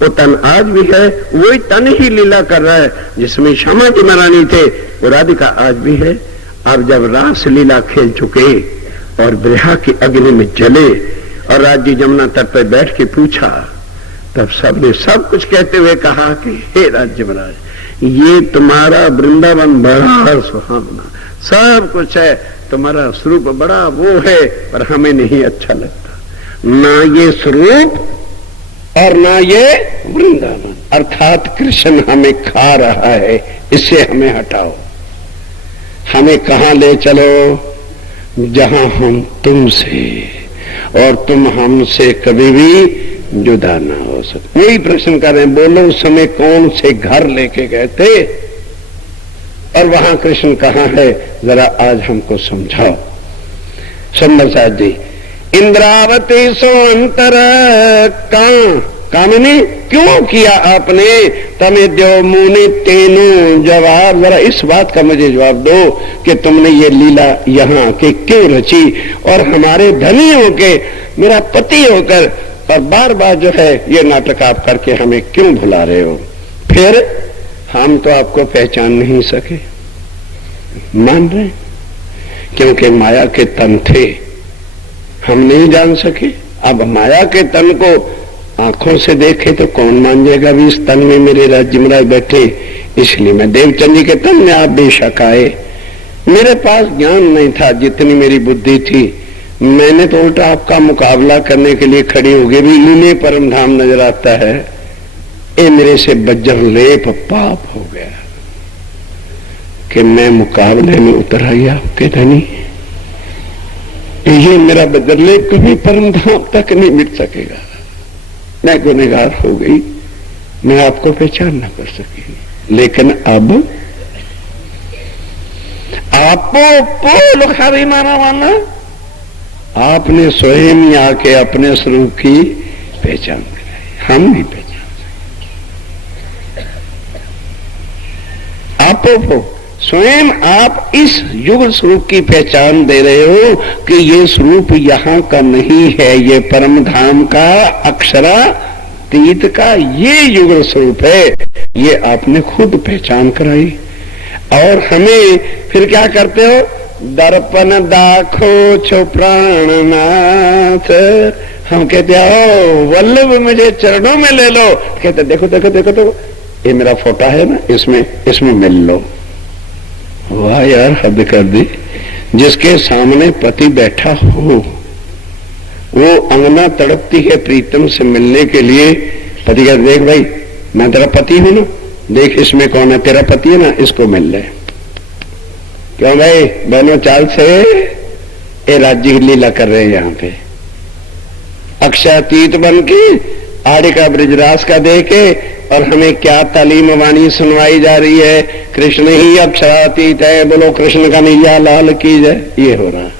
वो तन आज भी है, वही तन ही लीला कर रहा है। जिसमें श्यामा जी महारानी थे वो राधिका आज भी है। अब जब रास लीला खेल चुके और ब्रहा की अग्नि में जले और राज्य जमुना तट पर बैठ के पूछा, तब सबने सब कुछ कहते हुए कहा कि हे राज्य महाराज, ये तुम्हारा वृंदावन बड़ा सुहावना, सब कुछ है, तुम्हारा स्वरूप बड़ा वो है, पर हमें नहीं अच्छा लगता। ना ये स्वरूप और ना ये वृंदावन, अर्थात कृष्ण हमें खा रहा है, इससे हमें हटाओ। हमें कहां ले चलो? जहां हम तुमसे और तुम हमसे कभी भी जुदा ना हो सकते। यही प्रश्न कर रहे हैं, बोलो उस समय कौन से घर लेके गए थे और वहां कृष्ण कहां है? जरा आज हमको समझाओ। सुंदर साहब जी, इंद्रावती सो अंतर कामिनी, क्यों किया आपने? तमें दो मुनि तेनु जवाब। जरा इस बात का मुझे जवाब दो कि तुमने ये लीला यहाँ के क्यों रची और हमारे धनी होके, मेरा पति होकर, और बार बार जो है ये नाटक आप करके हमें क्यों भुला रहे हो? फिर हम तो आपको पहचान नहीं सके, मान रहे, क्योंकि माया के तन थे, हम नहीं जान सके। अब माया के तन को आंखों से देखे तो कौन मान जाएगा भी इस तन में मेरे राज्य महाराज बैठे। इसलिए मैं देवचंद जी के तन में आप बेशक आए। मेरे पास ज्ञान नहीं था, जितनी मेरी बुद्धि थी, मैंने तो उल्टा आपका मुकाबला करने के लिए खड़ी हो गई। भी लीले परम धाम नजर आता है, ये मेरे से बज्र लेप पाप हो गया कि मैं मुकाबले में उतर आई आपके धनी। ये मेरा बज्रलेप कभी परम धाम तक नहीं मिट सकेगा। मैं गुनहगार हो गई, मैं आपको पहचान न कर सकी। लेकिन अब आपको पोल खारी मारा वाला, आपने स्वयं ही आके अपने स्वरूप की पहचान कराई, हम नहीं पहचान सके। आपको स्वयं आप इस युग स्वरूप की पहचान दे रहे हो कि ये स्वरूप यहां का नहीं है, ये परम धाम का तीत का ये युगल स्वरूप है, ये आपने खुद पहचान कराई। और हमें फिर क्या करते हो? दर्पण दाखो छो प्राणनाथ। हम कहते हो वल्लभ मुझे चरणों में ले लो, कहते देखो देखो देखो तो ये मेरा फोटा है ना, इसमें मिल लो। वाह यार, हद कर दी। जिसके सामने पति बैठा हो, वो अंगना तड़पती है प्रीतम से मिलने के लिए। पति कहते देख भाई, मैं तेरा पति हूं ना, देख इसमें कौन है, तेरा पति है ना, इसको मिल ले। क्यों भाई, दोनों चाल से ये राज्य की लीला कर रहे हैं यहाँ पे। अक्षातीत बन के आड़े का ब्रिजरास का देके, और हमें क्या तालीम वाणी सुनवाई जा रही है, कृष्ण ही अक्षरातीत है, बोलो कृष्ण का नैया लाल की जय। ये हो रहा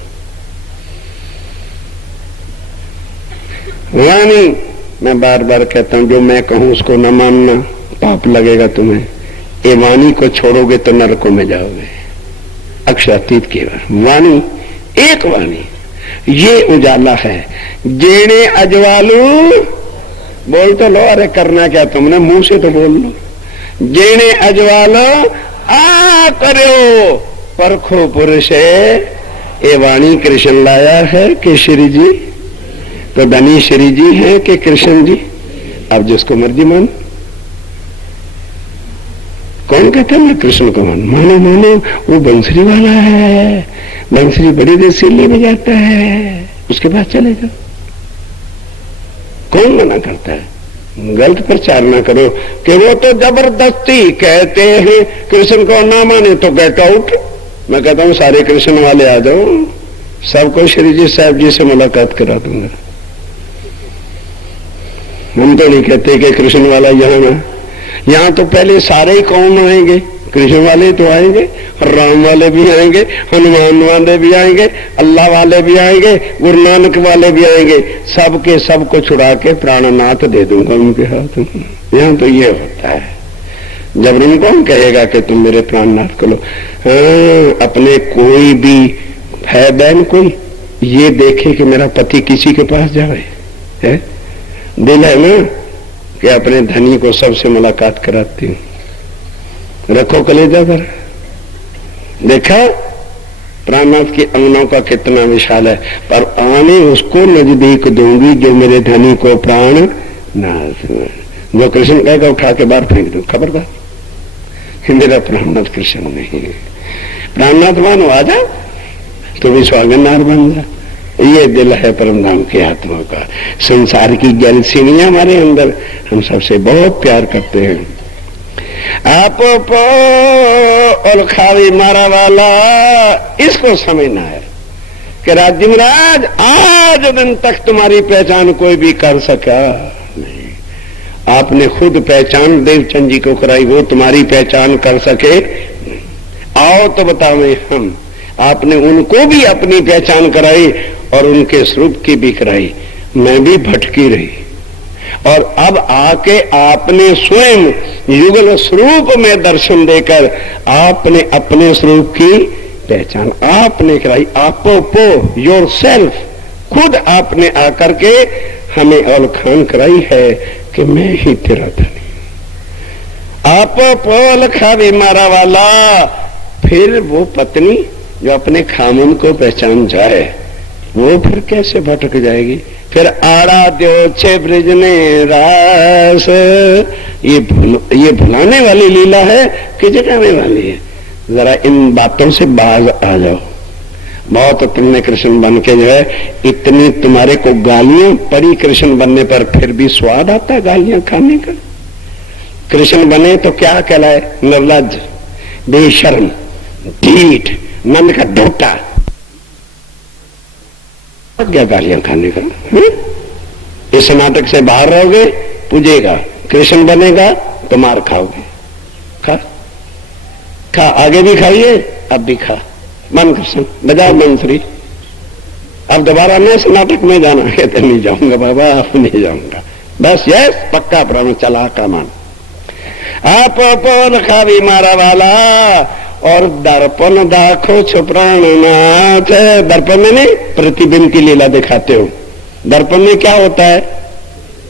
वाणी। मैं बार बार कहता हूं, जो मैं कहूं उसको न मानना, पाप लगेगा तुम्हें। ये वाणी को छोड़ोगे तो नरकों में जाओगे। अक्षरातीत की वाणी, एक वाणी, ये उजाला है। जेने अजवालू, बोल तो लो, अरे करना क्या तुमने, मुंह से तो बोल लो। जेने अजवालो आ करो परखो पुरुष है। ये वाणी कृष्ण लाया है कि श्री जी? तो धनी श्री जी है कि कृष्ण जी? अब जिसको मर्जी मान। कौन कहता है मैं कृष्ण को मान? मानो मानो वो बंसरी वाला है, बंसरी बड़ी देसीली बजाता है, उसके पास चले जाओ। कौन मना करता है? गलत प्रचार ना करो कि वो तो जबरदस्ती कहते हैं कृष्ण को ना माने तो गेट आउट। मैं कहता हूं सारे कृष्ण वाले आ जाओ, सबको श्री जी साहब जी से मुलाकात करा दूंगा। हम तो नहीं कहते कि कृष्ण वाला यहाँ ना, यहाँ तो पहले सारे ही कौन आएंगे? कृष्ण वाले तो आएंगे, राम वाले भी आएंगे, हनुमान वाले भी आएंगे, अल्लाह वाले भी आएंगे, गुरु नानक वाले भी आएंगे। सबके सबको छुड़ा के प्राणनाथ दे दूंगा उनके हाथ में। यहाँ तो ये होता है। जब कौन कहेगा कि तुम मेरे प्राणनाथ को लो? अपने कोई भी है बहन कोई ये देखे कि मेरा पति किसी के पास जाए, है दिल है ना कि अपने धनी को सबसे मुलाकात कराती हूँ। रखो कलेजा पर। देखा प्राणनाथ की अंगनों का कितना विशाल है, पर आने उसको नजदीक दूंगी जो मेरे धनी को प्राण नाथ। जो कृष्ण कहेगा उठा के बाहर फेंक दूं, खबरदार, मेरा प्राणनाथ कृष्ण नहीं। प्राणनाथ मानो आ जा तो भी स्वागतनाथ बन जा। ये दिल है परम धाम की आत्मा का। संसार की जलसीनियां हमारे अंदर, हम सबसे बहुत प्यार करते हैं। आप और खावी मारा वाला, इसको समझना है कि राज्य महाराज आज दिन तक तुम्हारी पहचान कोई भी कर सका नहीं। आपने खुद पहचान देवचंद जी को कराई, वो तुम्हारी पहचान कर सके? आओ तो बताओ हम। आपने उनको भी अपनी पहचान कराई और उनके स्वरूप की भी कराई। मैं भी भटकी रही, और अब आके आपने स्वयं युगल स्वरूप में दर्शन देकर आपने अपने स्वरूप की पहचान आपने कराई। आपो योर सेल्फ, खुद आपने आकर के हमें अलखान कराई है कि मैं ही तेरा धनी। आपो अलखा मारा वाला। फिर वो पत्नी जो अपने खामुन को पहचान जाए, वो फिर कैसे भटक जाएगी? फिर आड़ा दो छे ब्रिज ने रास। ये भुलाने वाली लीला है कि जगाने वाली है? जरा इन बातों से बाज आ जाओ। बहुत तुमने कृष्ण बन के जो है, इतनी तुम्हारे को गालियां पड़ी कृष्ण बनने पर, फिर भी स्वाद आता है गालियां खाने का। कृष्ण बने तो क्या कहलाए? निर्लज्ज, बेशर्म, ढीठ, नंद का ढोटा। क्या गालियां खाने का? इस नाटक से बाहर रहोगे, पूजेगा। कृष्ण बनेगा तो मार खाओगे। खा आगे भी खाइए, अब भी खा। मन कृष्ण बजाओ मंत्री। अब दोबारा मैं इस नाटक में जाना है तो नहीं जाऊंगा बाबा, अब नहीं जाऊंगा। बस यस पक्का प्रण चला का मान। आप पोल खावी मारा वाला। और दर्पण दाखो छो प्राणनाथ। दर्पण में नहीं, प्रतिबिंब की लीला दिखाते हो। दर्पण में क्या होता है?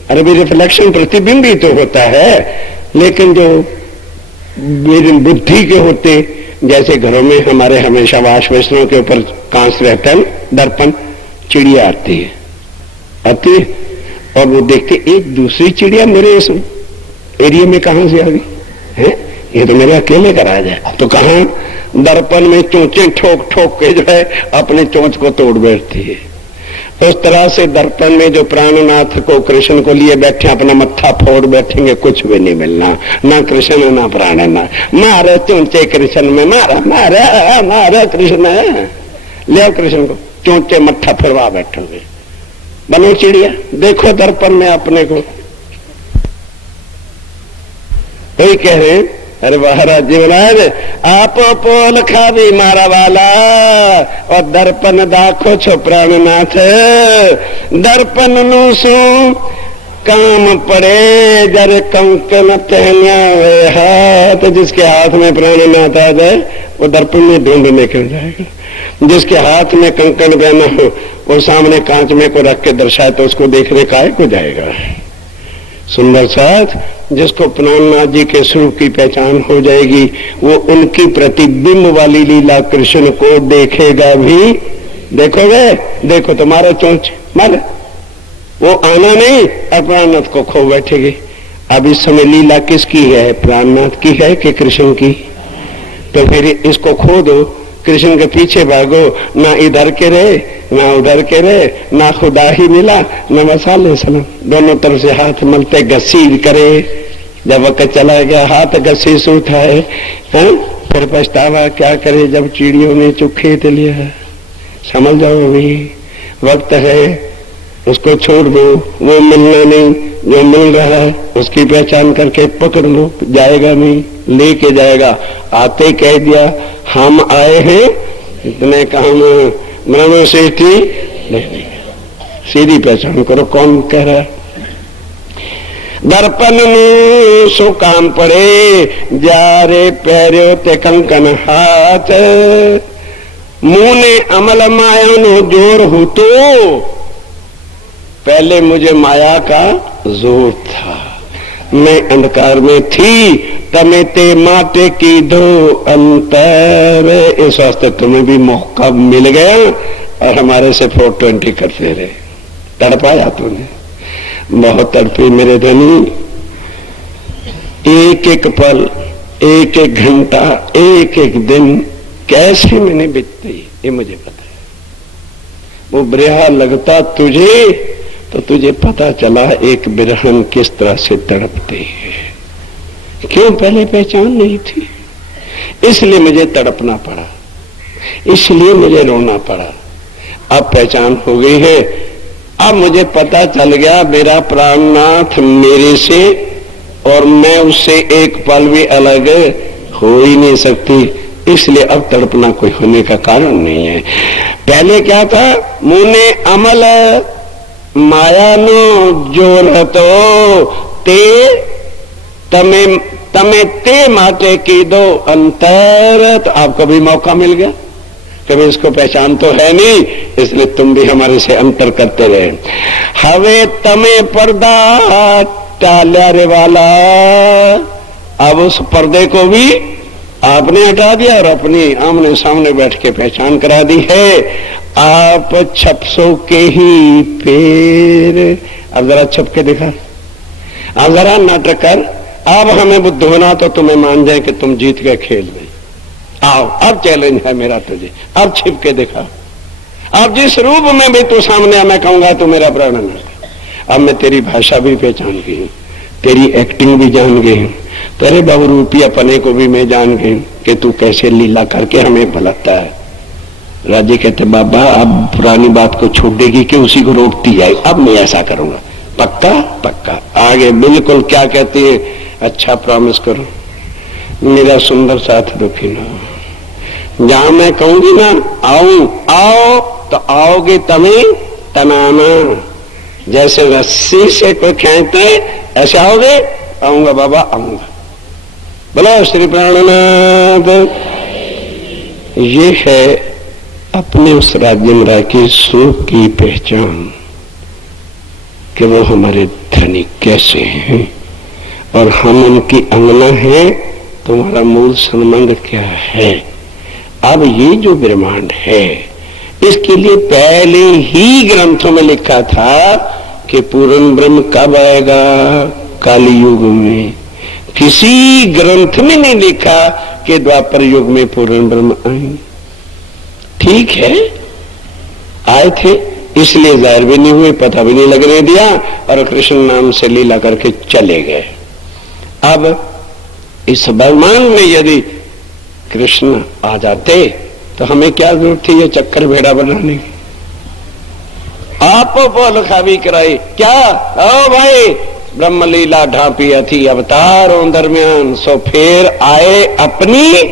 अरे भी रिफ्लेक्शन प्रतिबिंब ही तो होता है, लेकिन जो मेरी बुद्धि के होते, जैसे घरों में हमारे हमेशा वाश वैष्णव के ऊपर कांच रहता है, दर्पण, चिड़िया आती है और वो देखते एक दूसरी चिड़िया मेरे इस एरिया में कहां से आ गई है, ये तो मेरे अकेले का राज है। तो कहां दर्पण में चोंचे ठोक ठोक के जो है अपने चोंच को तोड़ बैठती है। उस तरह से दर्पण में जो प्राणनाथ को कृष्ण को लिए बैठे अपना मत्था फोड़ बैठेंगे, कुछ भी नहीं मिलना, ना कृष्ण ना प्राणनाथ। मारे चोंचे कृष्ण में, मारा मारा मारा कृष्ण, ले कृष्ण को चोंचे मत्था फिरवा बैठोगे, बनो चिड़िया। देखो दर्पण में अपने को, वही कह रहे हैं, अरे महाराज जी महाराज आप पोल खावी मारा वाला और दर्पण दाखो छो प्राणनाथ। दर्पण नु सु काम पड़े जर कंकन पहना हाथ, जिसके हाथ में प्राणनाथ आ जाए वो दर्पण में ढूंढने के जाएगा। जिसके हाथ में कंकन पहना हो वो सामने कांच में को रख के दर्शाए तो उसको देखने काहे को जाएगा। सुंदर साथ जिसको प्राणनाथ जी के स्वरूप की पहचान हो जाएगी वो उनकी प्रतिबिंब वाली लीला कृष्ण को देखेगा भी। देखोगे, देखो तुम्हारा चोंच मारे, वो आना नहीं और प्राणनाथ को खो बैठेगी। अब इस समय लीला किसकी है, प्राणनाथ की है कि कृष्ण की? तो फिर इसको खो दो, कृष्ण के पीछे भागो, ना इधर के रहे ना उधर के रहे, ना खुदा ही मिला ना मसाले सलाम, दोनों तरफ से हाथ मलते घसीट करे। जब वक्त चला गया हाथ घसीट उठाए, फिर पछतावा क्या करे जब चिड़ियों ने चुखेत लिया। समझ जाओ अभी वक्त है, उसको छोड़ दो, वो मिलना नहीं, जो मिल रहा है उसकी पहचान करके पकड़ लो, जाएगा नहीं, लेके जाएगा। आते कह दिया हम आए हैं, इतने काम ब्रह्म सेठी नहीं, सीधी पहचान करो कौन कह रहा है। दर्पण नु सो काम पड़े जारे पैरो ते कंकन हाथ, मुंह ने अमल माया नो जोर हो तो पहले मुझे माया का जोर था, मैं अंधकार में थी, तमे ते माटे की दो अंतर। इस वास्ते तुम्हें भी मौका मिल गया और हमारे से 420 करते रहे। तड़पाया तूने, बहुत तड़पी मेरे धनी। एक एक पल, एक एक घंटा, एक एक दिन कैसे मैंने बीतते ये मुझे पता है। वो ब्रहा लगता तुझे तो तुझे पता चला एक बिरहन किस तरह से तड़पते है। क्यों? पहले पहचान नहीं थी, इसलिए मुझे तड़पना पड़ा, इसलिए मुझे रोना पड़ा। अब पहचान हो गई है, अब मुझे पता चल गया मेरा प्राणनाथ मेरे से और मैं उससे एक पल भी अलग हो ही नहीं सकती, इसलिए अब तड़पना कोई होने का कारण नहीं है। पहले क्या था, मुने अमल माया नो जोर तो ते तमे तमे ते माटे की दो अंतर। तो आपको भी मौका मिल गया, कभी इसको पहचान तो है नहीं, इसलिए तुम भी हमारे से अंतर करते रहे। हवे तमे पर्दा टाल्या रे वाला, अब उस पर्दे को भी आपने हटा दिया और अपनी आमने सामने बैठ के पहचान करा दी है। आप छपसों के ही पेर, अब जरा छप के दिखा, अब जरा नाटक कर, अब हमें बुद्ध होना तो तुम्हें मान जाए कि तुम जीत गए खेल में। आओ अब चैलेंज है मेरा तुझे, अब छिप के दिखा। अब जिस रूप में भी तू सामने मैं कहूंगा तू मेरा प्राणनाथ। अब मैं तेरी भाषा भी पहचान गई हूँ, तेरी एक्टिंग भी जान गई हूँ, तेरे बहुरूपी अपने को भी मैं जान गई कि तू कैसे लीला करके हमें भलता है। राजे कहते बाबा अब पुरानी बात को छोड़ देगी कि उसी को रोकती जाए, अब मैं ऐसा करूंगा। पक्का? पक्का। आगे बिल्कुल क्या कहती है? अच्छा प्रॉमिस करो मेरा सुंदर साथ दुखी ना हो। जहां मैं कहूंगी ना आऊं, आओ तो आओगे तभी तनाना, जैसे रस्सी से कोई खींचते ऐसे आओगे, आऊंगा बाबा आऊंगा। बोलो श्री प्राणनाथ। ये है अपने उस राज्य में रह की सुख की पहचान कि वो हमारे धनी कैसे हैं और हम उनकी अंगना हैं, तुम्हारा मूल संबंध क्या है। अब ये जो ब्रह्मांड है इसके लिए पहले ही ग्रंथों में लिखा था कि पूर्ण ब्रह्म कब आएगा, काली युग में। किसी ग्रंथ में नहीं लिखा कि द्वापर युग में पूर्ण ब्रह्म आएंगे। ठीक है, आए थे, इसलिए जाहिर भी नहीं हुए, पता भी नहीं लगने दिया और कृष्ण नाम से लीला करके चले गए। अब इस ब्रह्मांड में यदि कृष्ण आ जाते तो हमें क्या जरूरत थी ये चक्कर भेड़ा बनाने की। आप बोल खावी कराई क्या, ओ भाई ब्रह्म लीला ढांपी थी अवतारों दरमियान, सो फिर आए अपनी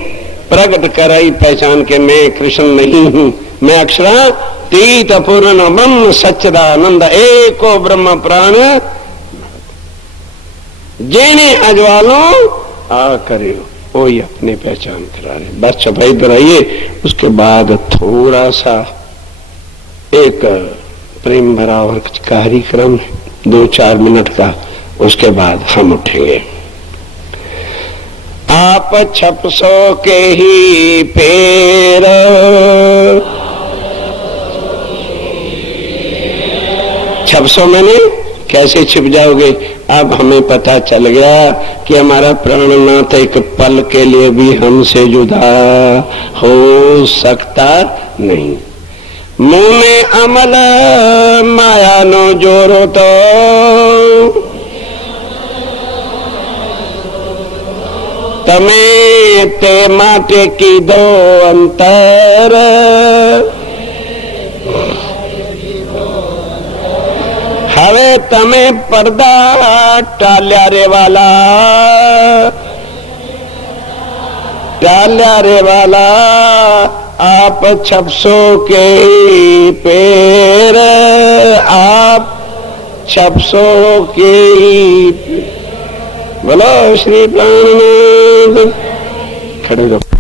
प्रकट कराई पहचान के मैं कृष्ण नहीं हूं, मैं अक्षरा तीत पूर्ण ब्रह्म सच्चिदानंद एको ब्रह्म प्राण जेने अजवालों आ करियो, वो ही अपने पहचान करा रहे। बस छपाई कराइए, उसके बाद थोड़ा सा एक प्रेम भरा और कार्यक्रम 2-4 मिनट का, उसके बाद हम उठेंगे। आप 600 के ही पैर, छपसो मैंने कैसे छिप जाओगे। अब हमें पता चल गया कि हमारा प्राणनाथ एक पल के लिए भी हमसे जुदा हो सकता नहीं। मुंह में अमल माया नो जोरो तो तमे ते माटे की दो अंतर, हवे तमे पर्दा टाल्या रे वाला, टाल्या रे वाला आप 600 के पैर, आप 600 के बोलो श्री प्राणनाथ। खड़े रहो।